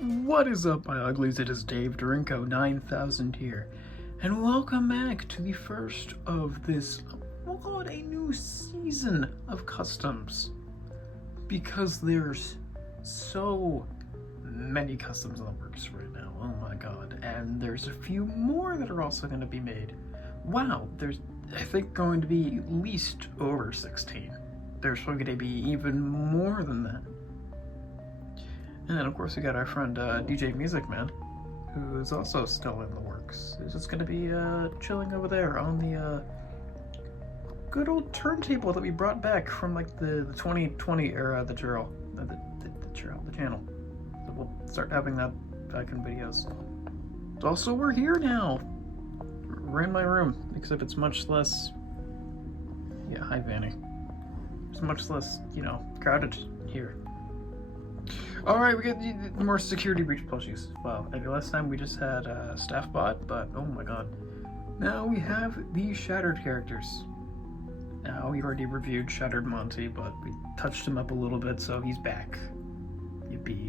What is up, my uglies? It is Dave Drinko 9000 here, and welcome back to the first of this, we'll call it a new season of customs, because there's so many customs in the works right now, oh my god, and there's a few more that are also going to be made. Wow, there's, I think, going to be at least over 16. There's going to be even more than that. And then, of course, we got our friend DJ Music Man, who is also still in the works. He's just going to be chilling over there on the good old turntable that we brought back from like the 2020 era, the channel. So we'll start having that back in videos. Also, we're here now. We're in my room, except it's much less. Yeah, hi, Vanny. It's much less, crowded here. Alright, we get more security breach plushies. Wow, like last time we just had staff bot, but oh my god. Now we have the Shattered characters. Now, we already reviewed Shattered Monty, but we touched him up a little bit, so he's back. Yippee.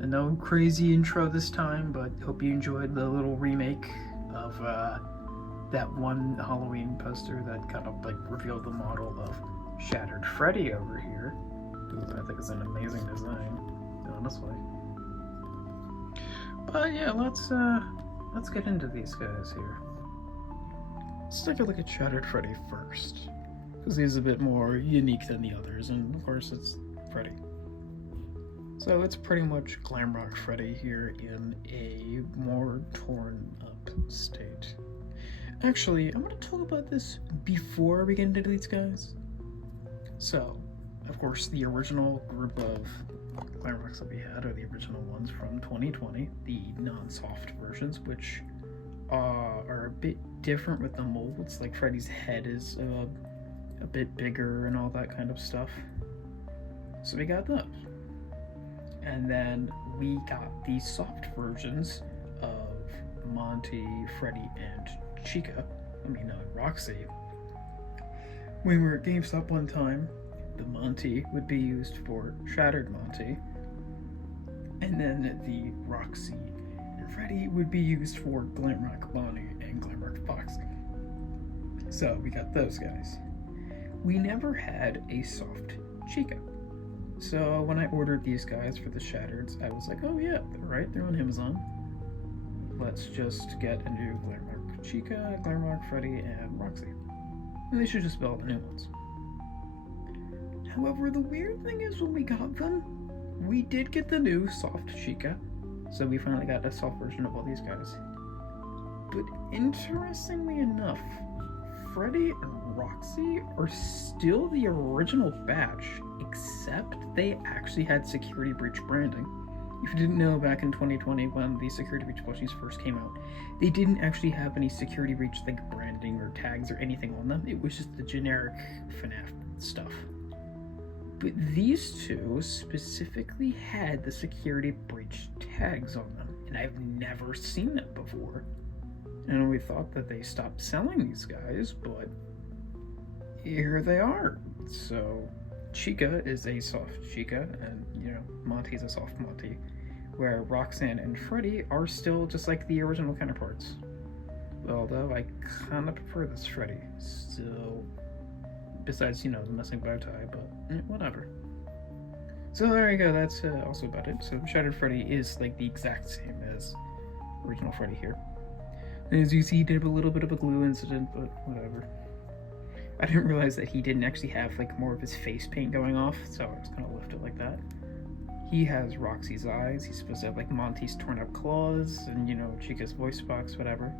And no crazy intro this time, but hope you enjoyed the little remake of that one Halloween poster that kind of like revealed the model of Shattered Freddy over here. I think it's an amazing design, honestly. But yeah, let's get into these guys here. Let's take a look at Shattered Freddy first, because he's a bit more unique than the others, and of course it's Freddy. So it's pretty much Glamrock Freddy here in a more torn up state. Actually, I'm going to talk about this before we get into these guys. So, of course, the original group of Glamrocks that we had are the original ones from 2020, the non-soft versions, which are a bit different with the molds. Like Freddy's head is a bit bigger and all that kind of stuff. So we got those. And then we got the soft versions of Monty, Freddy, and Chica. Roxy. When we were at GameStop one time, the Monty would be used for Shattered Monty, and then the Roxy and Freddy would be used for Glamrock Bonnie and Glamrock Foxy. So we got those guys. We never had a soft Chica. So when I ordered these guys for the Shattereds, I was like, oh yeah, right, they're on Amazon. Let's just get a new Glamrock Chica, Glamrock Freddy, and Roxy. And they should just build the new ones. However, the weird thing is when we got them, we did get the new soft Chica. So we finally got a soft version of all these guys. But interestingly enough, Freddy and Roxy are still the original batch, except they actually had security breach branding. If you didn't know, back in 2020 when the security breach plushies first came out, they didn't actually have any security breach like branding or tags or anything on them. It was just the generic Fnaf stuff. But these two specifically had the security breach tags on them, and I've never seen them before. And we thought that they stopped selling these guys, but here they are. So Chica is a soft Chica, and Monty's a soft Monty, where Roxanne and Freddy are still just like the original counterparts. Although I kind of prefer this Freddy still, besides the missing bow tie, but whatever. So there you go, that's also about it. So Shattered Freddy is like the exact same as original Freddy here. And as you see, he did a little bit of a glue incident, but whatever. I didn't realize that he didn't actually have like more of his face paint going off, so I just kind of left it like that. He has Roxy's eyes. He's supposed to have like Monty's torn up claws and Chica's voice box, whatever.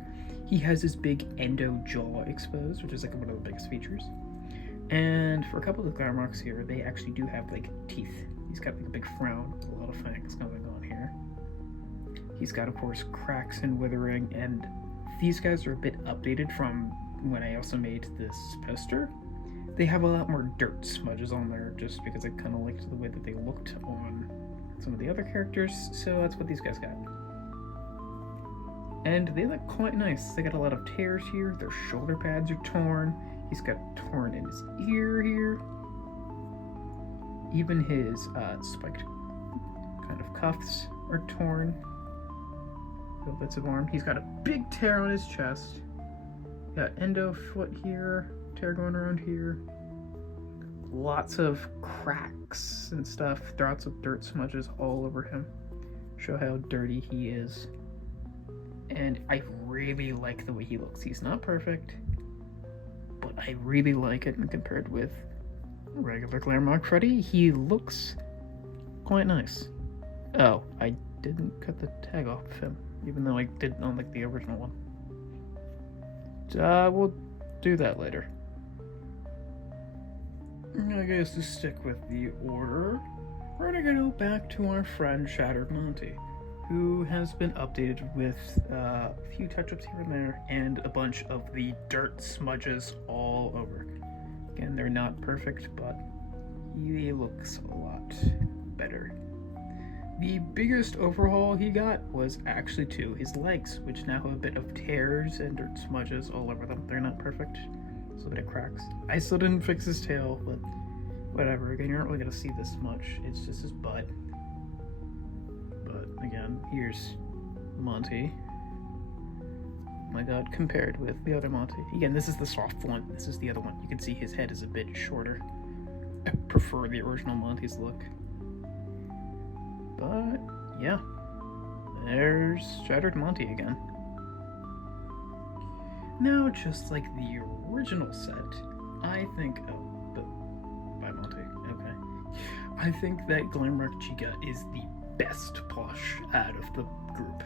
He has his big endo jaw exposed, which is like one of the biggest features. And for a couple of the Glamrocks here, they actually do have like teeth. He's got like a big frown with a lot of fangs going on here. He's got, of course, cracks and withering, and these guys are a bit updated from when I also made this poster. They have a lot more dirt smudges on there just because I kind of liked the way that they looked on some of the other characters, so that's what these guys got. And they look quite nice. They got a lot of tears here, their shoulder pads are torn, he's got torn in his ear here. Even his spiked kind of cuffs are torn. Little bits of arm. He's got a big tear on his chest. Got endo foot here, tear going around here. Lots of cracks and stuff. Lots of dirt smudges all over him. Show how dirty he is. And I really like the way he looks. He's not perfect, but I really like it. And compared with regular Glamrock Freddy, he looks quite nice. Oh, I didn't cut the tag off of him, even though I did on like the original one. We'll do that later. I guess to stick with the order, we're gonna go back to our friend Shattered Monty, who has been updated with a few touch-ups here and there, and a bunch of the dirt smudges all over. Again, they're not perfect, but he looks a lot better. The biggest overhaul he got was actually to his legs, which now have a bit of tears and dirt smudges all over them. They're not perfect. There's a bit of cracks. I still didn't fix his tail, but whatever. Again, you're not really going to see this much. It's just his butt. But again, here's Monty. Oh my god, compared with the other Monty. Again, this is the soft one. This is the other one. You can see his head is a bit shorter. I prefer the original Monty's look. But, yeah. There's Shattered Monty again. Now, just like the original set, I think... Oh, but... Bye, Monty. Okay. I think that Glamrock Chica is the best plush out of the group.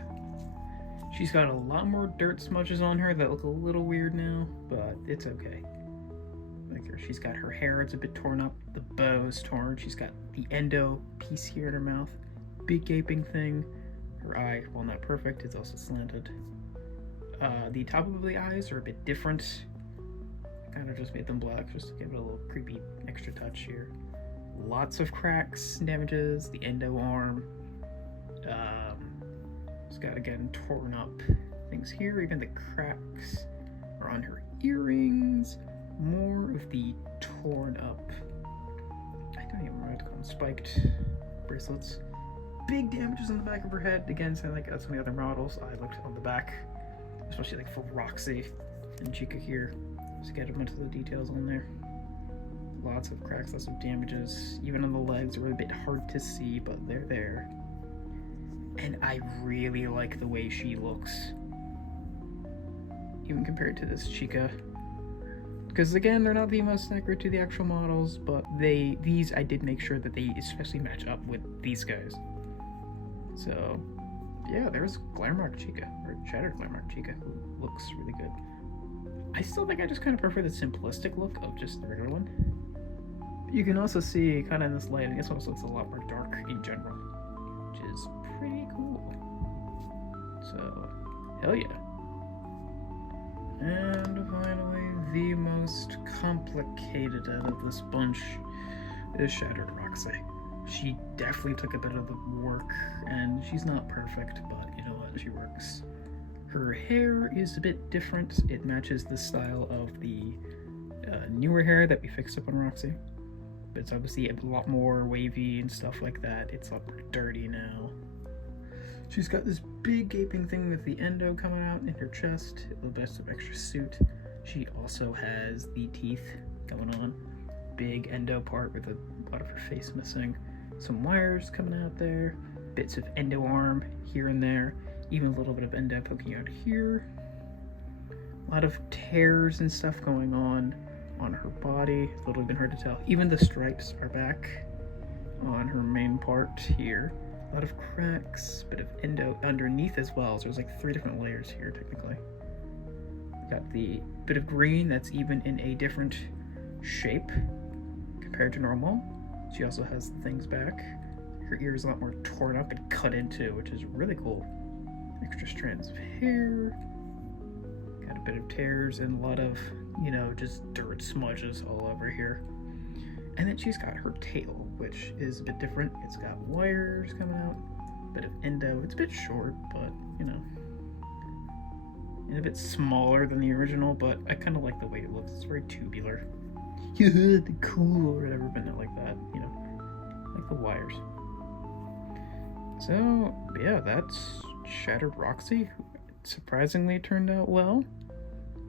She's got a lot more dirt smudges on her that look a little weird now, but it's okay. Like her, she's got her hair, it's a bit torn up, the bow's torn, she's got the endo piece here in her mouth. Big gaping thing. Her eye, while not perfect, is also slanted. The top of the eyes are a bit different. Kind of just made them black just to give it a little creepy extra touch here. Lots of cracks and damages. The endo arm. It's got, again, torn up things here. Even the cracks are on her earrings. More of the torn up, I don't even know what to call them, spiked bracelets. Big damages on the back of her head. Again, so like some of the other models, I looked on the back, especially like for Roxy and Chica here. Just get a bunch of the details on there. Lots of cracks, lots of damages. Even on the legs, are a bit hard to see, but they're there. And I really like the way she looks, even compared to this Chica. Because again, they're not the most accurate to the actual models, but these I did make sure that they especially match up with these guys. So, yeah, there's Glamrock Chica, or Shattered Glamrock Chica, who looks really good. I still think I just kind of prefer the simplistic look of just the regular one. You can also see, kind of in this light, this one looks a lot more dark in general, which is pretty cool. So, hell yeah. And finally, the most complicated out of this bunch is Shattered Roxy. She definitely took a bit of the work, and she's not perfect, but you know what, she works. Her hair is a bit different. It matches the style of the newer hair that we fixed up on Roxy. But it's obviously a lot more wavy and stuff like that. It's a lot more dirty now. She's got this big gaping thing with the endo coming out in her chest, a little bit of extra suit. She also has the teeth going on. Big endo part with a lot of her face missing. Some wires coming out there. Bits of endo arm here and there. Even a little bit of endo poking out here. A lot of tears and stuff going on her body. It's a little bit hard to tell. Even the stripes are back on her main part here. A lot of cracks, bit of endo underneath as well. So there's like 3 different layers here technically. Got the bit of green that's even in a different shape compared to normal. She also has the things back. Her ear is a lot more torn up and cut into, which is really cool. Extra strands of hair. Got a bit of tears and a lot of, you know, just dirt smudges all over here. And then she's got her tail, which is a bit different. It's got wires coming out, a bit of endo. It's a bit short, but, you know, and a bit smaller than the original, but I kind of like the way it looks. It's very tubular. Yeah, cool, or whatever, but not like that, you know, like the wires. So, yeah, that's Shattered Roxy. Surprisingly turned out well.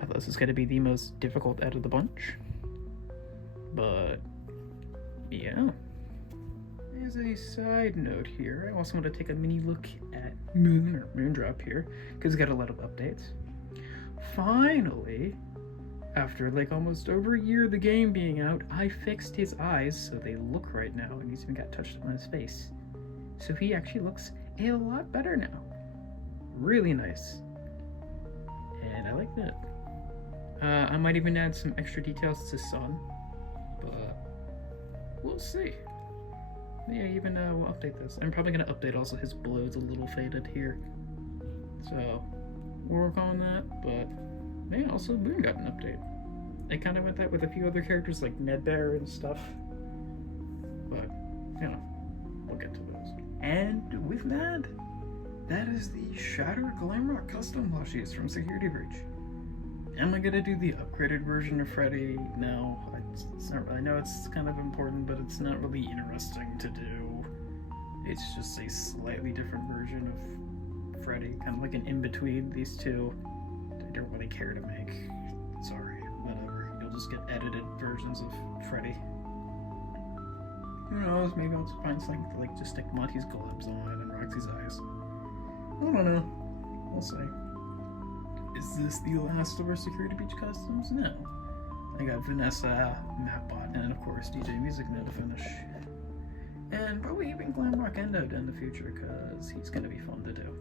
I thought this was going to be the most difficult out of the bunch. But, yeah. As a side note here, I also want to take a mini look at Moondrop here, because we got a lot of updates. Finally, after like almost over a year of the game being out, I fixed his eyes so they look right now, and he's even got touched on his face. So he actually looks a lot better now. Really nice. And I like that. I might even add some extra details to Sun, but we'll see. Yeah, even we'll update this. I'm probably gonna update also his blue. It's a little faded here, so we'll work on that. But yeah, also Moon got an update. I kind of went that with a few other characters like Nedbear and stuff, but you know, we'll get to those. And with that, that is the Shattered Glamrock custom plushies from Security Breach. Am I gonna do the upgraded version of Freddy? No, it's not. I know it's kind of important, but it's not really interesting to do. It's just a slightly different version of Freddy, kind of like an in-between these two. I don't really care to make. Sorry, whatever. You'll just get edited versions of Freddy. Who knows? Maybe I'll just find something to like just stick Monty's gloves on and Roxy's eyes. I don't know. We'll see. Is this the last of our Security Breach customs? No. I got Vanessa, Mapbot, and of course DJ Music now to finish. And probably even Glamrock Endo in the future, because he's going to be fun to do.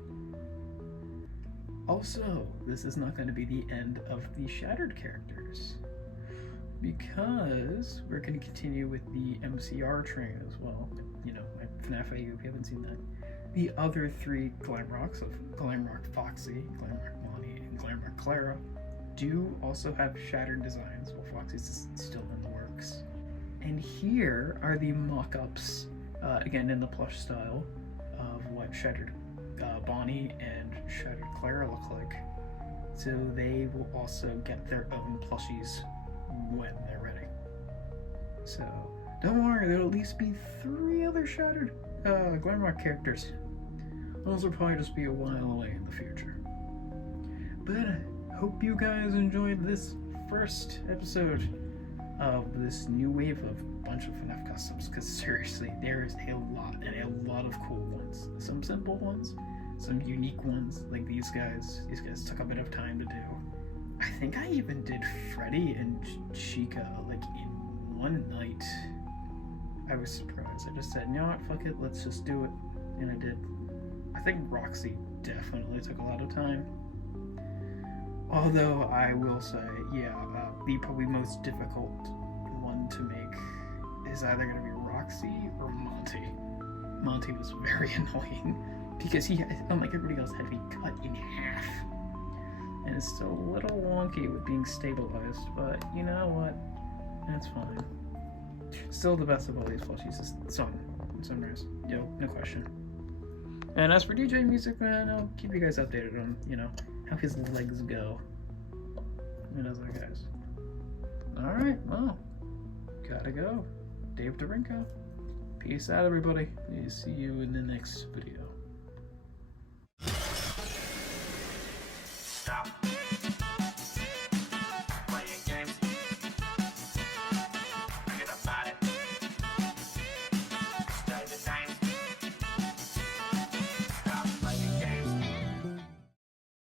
Also, this is not going to be the end of the Shattered characters, because we're going to continue with the MCR train as well. You know, my Fnaf AU, if you haven't seen that. The other three Glamrocks of Glamrock Foxy, Glamrock Monty, and Glamrock Clara do also have Shattered designs, while Foxy's still in the works. And here are the mock-ups, again in the plush style, of what Shattered Bonnie and Shattered Clara look like. So they will also get their own plushies when they're ready. So don't worry, there'll at least be 3 other Shattered Glamrock characters. Those will probably just be a while away in the future. But I hope you guys enjoyed this first episode of this new wave of bunch of FNAF customs, because seriously, there is a lot, and a lot of cool ones. Some simple ones, some unique ones, like these guys. These guys took a bit of time to do. I think I even did Freddy and Chica like in one night. I was surprised. I just said, you know what, fuck it, let's just do it. And I did. I think Roxy definitely took a lot of time. Although I will say, yeah, the probably most difficult one to make is either going to be Roxy or Monty. Monty was very annoying because he, unlike everybody else, had to be cut in half. And it's still a little wonky with being stabilized, but you know what? That's fine. Still the best of all these plushies is Sunrise. Yo, no question. And as for DJ Music, man, I'll keep you guys updated on, you know, how his legs go. And other guys. Alright, well, gotta go. Dave Dorinko. Peace out, everybody. See you in the next video. Stop.